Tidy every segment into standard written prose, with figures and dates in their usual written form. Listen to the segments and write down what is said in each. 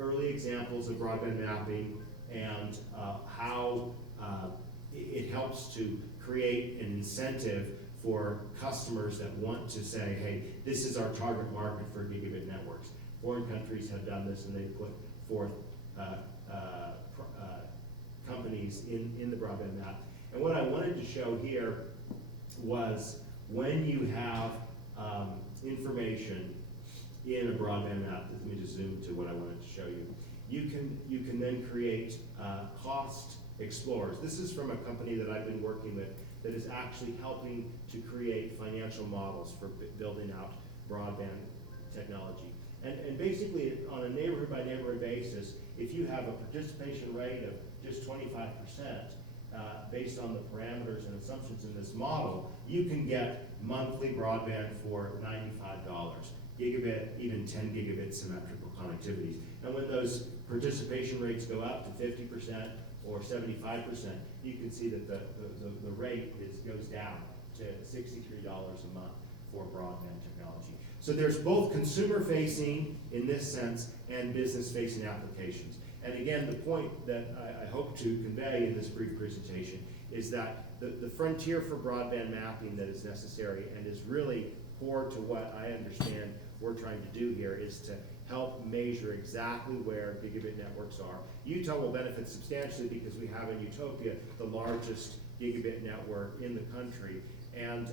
early examples of broadband mapping and how it helps to create an incentive for customers that want to say, hey, this is our target market for gigabit networks. Foreign countries have done this, and they put forth companies in the broadband map. And what I wanted to show here was when you have information in a broadband map, let me just zoom to what I wanted to show you. You can then create cost explorers. This is from a company that I've been working with that is actually helping to create financial models for building out broadband technology. And basically, on a neighborhood by neighborhood basis, if you have a participation rate of just 25%, based on the parameters and assumptions in this model, you can get monthly broadband for $95, gigabit, even 10 gigabit symmetrical connectivities. And when those participation rates go up to 50% or 75%, you can see that the rate goes down to $63 a month for broadband technology. So there's both consumer-facing, in this sense, and business-facing applications. And again, the point that I hope to convey in this brief presentation is that the frontier for broadband mapping that is necessary and is really core to what I understand we're trying to do here is to help measure exactly where gigabit networks are. Utah will benefit substantially because we have in UTOPIA the largest gigabit network in the country. And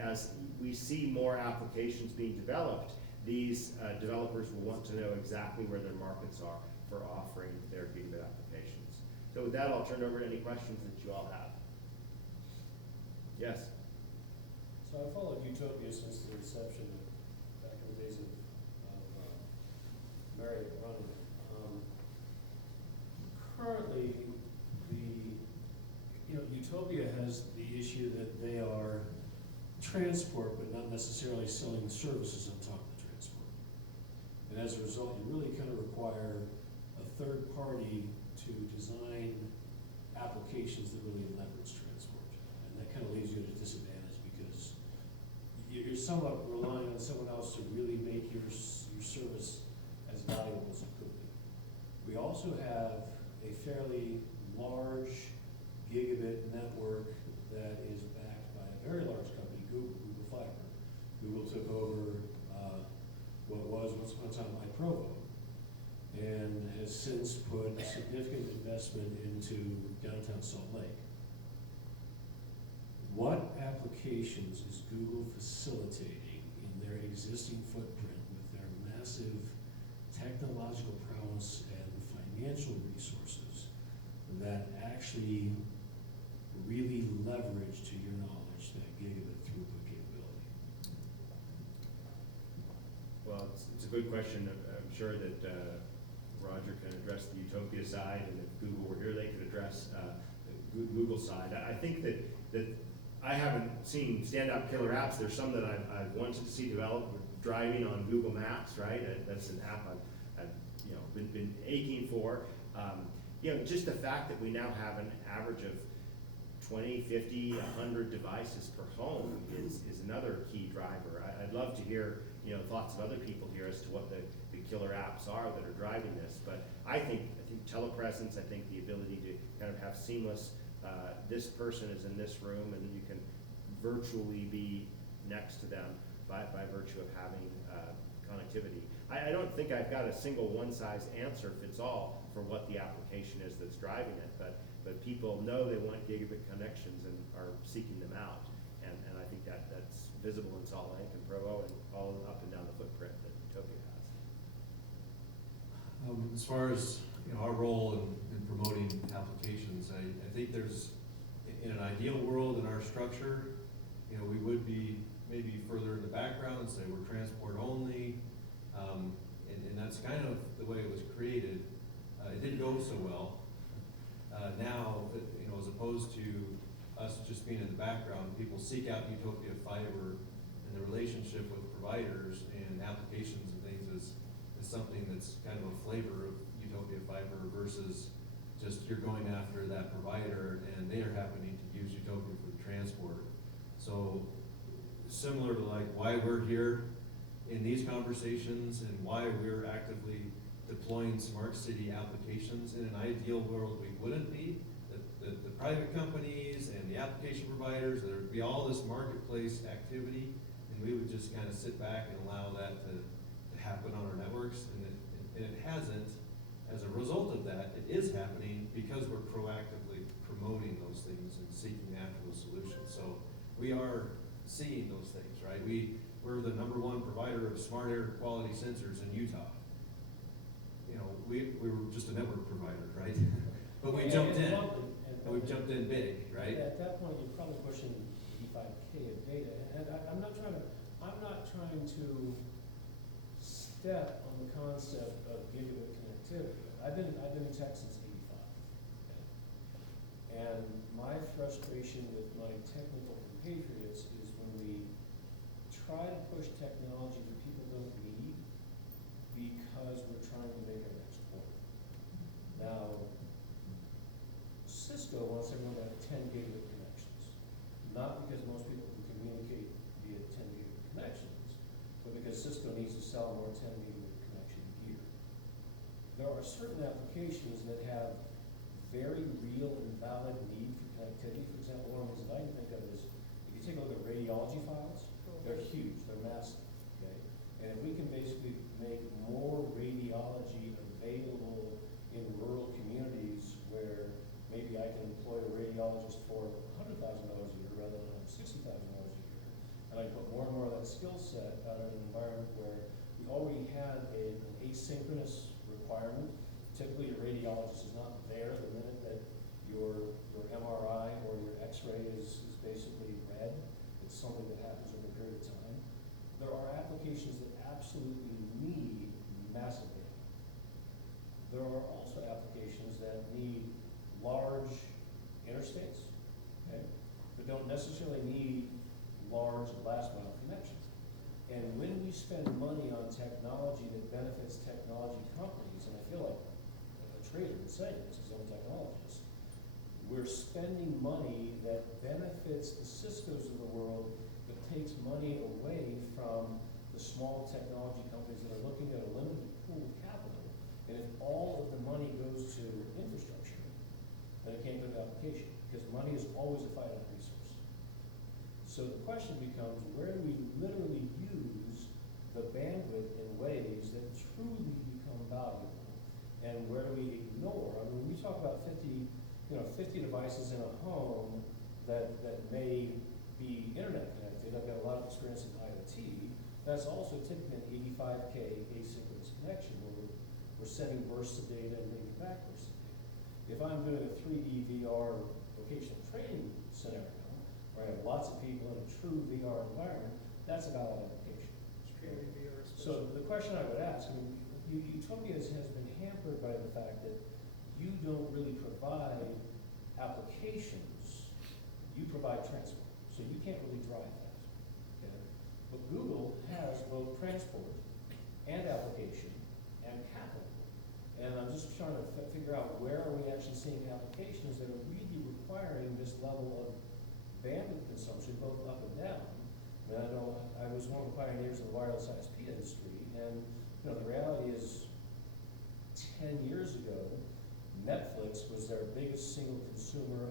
as we see more applications being developed, these developers will want to know exactly where their markets are for offering their gigabit applications. So with that, I'll turn it over to any questions that you all have. Yes? So I followed UTOPIA since the inception, back in the days of Marriott running it. Currently, UTOPIA has the issue that they are transport, but not necessarily selling the services on top of the transport. And as a result, you really kind of require a third party to design applications that really leverage transport. And that kind of leaves you at a disadvantage because you're somewhat relying on someone else to really make your service as valuable as it could be. We also have a fairly large gigabit network that is backed by a very large company, Google Fiber. Google took over what was once upon a time iProvo and has since put a significant investment into downtown Salt Lake. What applications is Google facilitating in their existing footprint with their massive technological prowess and financial resources that actually really leverage, to your knowledge, that gigabit throughput capability? Well, it's a good question. I'm sure that Roger can address the UTOPIA side, and if Google were here, they could address the Google side. I think that I haven't seen standout killer apps. There's some that I've wanted to see developed. Driving on Google Maps, right? That's an app I've been aching for. Just the fact that we now have an average of 20, 50, 100 devices per home is another key driver. I'd love to hear thoughts of other people here as to what the killer apps are that are driving this. But I think telepresence, I think the ability to kind of have seamless, this person is in this room and you can virtually be next to them by virtue of having connectivity. I don't think I've got a single one-size-answer-fits-all for what the application is that's driving it, but people know they want gigabit connections and are seeking them out. And I think that's visible in Salt Lake and Provo and all up and down the footprint that UTOPIA has. As far as our role in promoting applications, I think there's, in an ideal world in our structure, we would be maybe further in the background and say we're transport only, and that's kind of the way it was created. It didn't go so well. Now, as opposed to us just being in the background, people seek out UTOPIA Fiber, and the relationship with providers and applications and things is something that's kind of a flavor of UTOPIA Fiber versus just you're going after that provider and they are happening to use UTOPIA for the transport. So similar to like why we're here in these conversations and why we're actively deploying smart city applications. In an ideal world, we wouldn't be. The private companies and the application providers, there'd be all this marketplace activity, and we would just kind of sit back and allow that to happen on our networks, and it hasn't. As a result of that, it is happening because we're proactively promoting those things and seeking after those solutions. So we are seeing those things, right? We're the #1 provider of smart air quality sensors in Utah. You know, we were just a network provider, right? But we jumped in, and we jumped in big, right? At that point, you're probably pushing 85K of data, and I'm not trying to step on the concept of gigabit connectivity. I've been in tech since '85. And my frustration with my technical compatriots is when we try to push technology that people don't need because we're trying to make our next point. Now, Cisco wants everyone to have 10 gigabit connections, not because most people can communicate via 10 gigabit connections, but because Cisco needs to sell more 10 gigabit connection gear. There are certain applications that have very real and valid need for connectivity. For example, one of the things that I can think of is, if you take a look at radiology files, they're huge, they're massive, okay? And if we can basically make more radiology available in rural communities where maybe I can employ a radiologist for $100,000 a year rather than $60,000 a year, and I put more and more of that skill set out in an environment where we already had an asynchronous requirement. Typically, your radiologist is not there the minute that your MRI or your X-ray is basically read. It's something that happens over a period of time. There are applications that absolutely need massive data. There are also applications that need large interstates, okay, but don't necessarily need large last mile connections. And when we spend money on technology that benefits technology companies, and I feel like a trader in saying this as I'm a technologist, we're spending money that benefits the Ciscos of the world, but takes money away from the small technology companies that are looking at a limited pool of capital. And if all of the money goes to infrastructure, then it can't go to application, because money is always a finite resource. So the question becomes, where do we literally use the bandwidth in ways that truly become valuable? And where do we ignore? I mean, when we talk about 50 devices in a home that may be internet connected, I've got a lot of experience in IoT, that's also typically an 85K asynchronous connection where we're sending bursts of data and maybe back bursts of data. If I'm doing a 3D VR vocational training scenario, where I have lots of people in a true VR environment, that's a valid application. So the question I would ask, I mean, Utopia has been hampered by the fact that you don't really provide applications, you provide transport. So you can't really drive that, okay? But Google has both transport and application and capital. And I'm just trying to figure out where are we actually seeing applications that are really requiring this level of bandwidth consumption, both up and down. And I know I was one of the pioneers of the wireless ISP industry, and the reality is 10 years ago, Netflix was their biggest single consumer